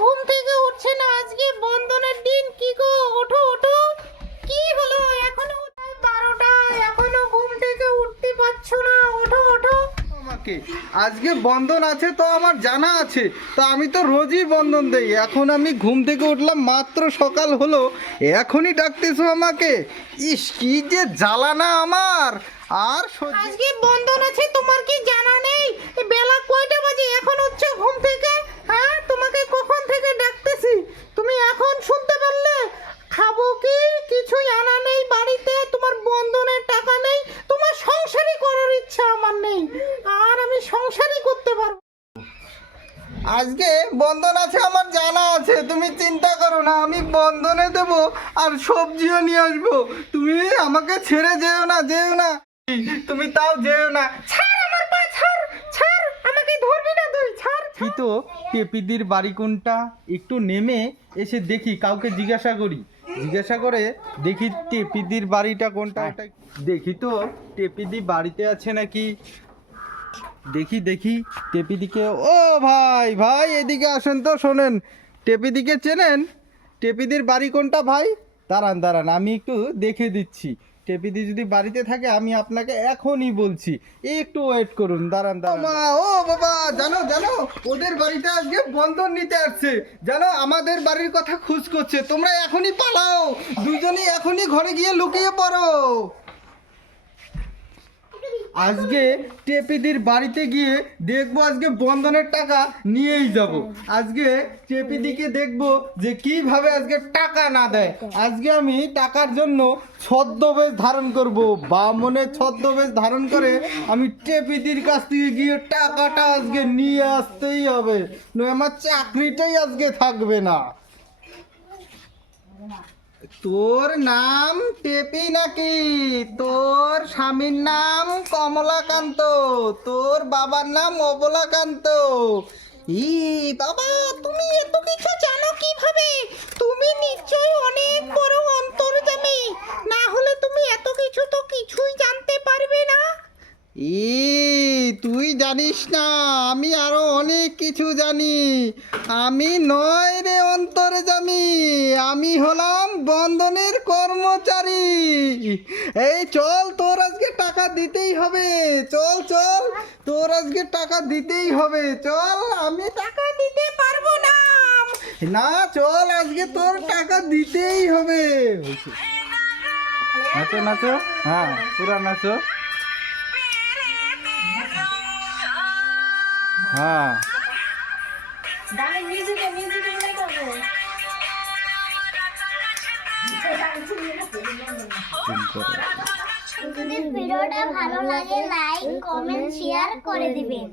ঘুম থেকে উঠছে না। আজকে বন্ধনের দিন। কি গো, ওঠো ওঠো। কি হলো, এখনো 12টা, এখনো ঘুম থেকে উঠতে পারছো না? ওঠো ওঠো। আমাকে আজকে বন্ধন আছে তো আমার জানা আছে, তো আমি তো রোজই বন্ধন দেই। এখন আমি ঘুম থেকে উঠলাম, মাত্র সকাল হলো, এখনই ডাকতেছো আমাকে। ইস, কি যে জ্বালা না আমার। আর আজকে বন্ধন আছে, তোমার কি জানা নেই? বেলা কয়টা বাজে, এখন উঠছো ঘুম থেকে? হ্যাঁ, তোমাকে কখন থেকে ডাকতেছি, তুমি এখন শুনতে পারলে? খাবো কি, কিছুই আনা নেই বাড়িতে, তোমার বন্ধনের টাকা নেই, তোমার সংসারই করার ইচ্ছা আমার নেই, আর আমি সংসারই করতে পারবো। আজকে বন্ধন আছে আমার জানা আছে, তুমি চিন্তা করো না, আমি বন্ধনে দেবো আর সবজিও নিয়ে আসবো। তুমি আমাকে ছেড়ে যেও না, যেও না, তুমি তাও যেও না। ছাড় আমার পা, ছাড় ছাড়, আমাকে ধরবি না তুই, ছাড়। কি তো টেপিদির বাড়ি কোনটা, একটু নেমে এসে দেখি, কাউকে জিজ্ঞাসা করি, জিজ্ঞাসা করে দেখি টেপিদির বাড়িটা কোনটা। ওটা দেখি তো টেপিদি বাড়িতে আছে নাকি। দেখি দেখি টেপিদিকে। ও ভাই, ভাই এদিকে আসেন তো, শোনেন, টেপিদিকে চেনেন? টেপিদির বাড়ি কোনটা ভাই? দাঁড়ান দাঁড়ান, আমি একটু দেখে দিচ্ছি। টেপিদি যদি বাড়িতে থাকে আমি আপনাকে এখনই বলছি, একটু ওয়েট করুন, দাঁড়ান দাঁড়ান। ও বাবা, জানো জানো, ওদের বাড়িতে আজকে বন্ধন নিতে আসছে, জানো, আমাদের বাড়ির কথা খোঁজ করছে। তোমরা এখনই পালাও, দুজনেই এখনই ঘরে গিয়ে লুকিয়ে পড়ো। আজকে টেপিদির বাড়িতে গিয়ে দেখবো, আজকে বন্ধনের টাকা নিয়েই যাব। আজকে টেপিদিকে দেখবো যে কিভাবে আজকে টাকা না দেয়। আজকে আমি টাকার জন্য ছদ্মবেশ ধারণ করব, বামনের ছদ্মবেশ ধারণ করে আমি টেপিদির কাছ থেকে গিয়ে টাকাটা আজকে নিয়ে আসতেই হবে, নয় আমার চাকরিটাই আজকে থাকবে না। তোর নাম টেপি নাকি? তোর স্বামীর নাম কমলাকান্ত, তোর বাবার নাম অবলাকান্ত। ই বাবা, তুমি এত কিছু জানো কিভাবে? তুমি নিশ্চয়ই অনেক বড় অন্তর্যামী, না হলে তুমি এত কিছু তো কিছুই জানতে পারবে না। তুই জানিস না, আমি আরো অনেক কিছু জানি। আমি নয় রে অন্তর্যামী, আমি হলাম বন্ধনের কর্মচারী। এই চল, তোর আজকে টাকা দিতেই হবে, চল চল, তোর আজকে টাকা দিতেই হবে, চল। আমি টাকা দিতে পারবো না। না, চল, আজকে তোর টাকা দিতেই হবে। নাচো নাচো, হ্যাঁ পুরা নাচো। হ্যাঁ, যদি ভিডিওটা ভালো লাগে লাইক কমেন্ট শেয়ার করে দিবেন।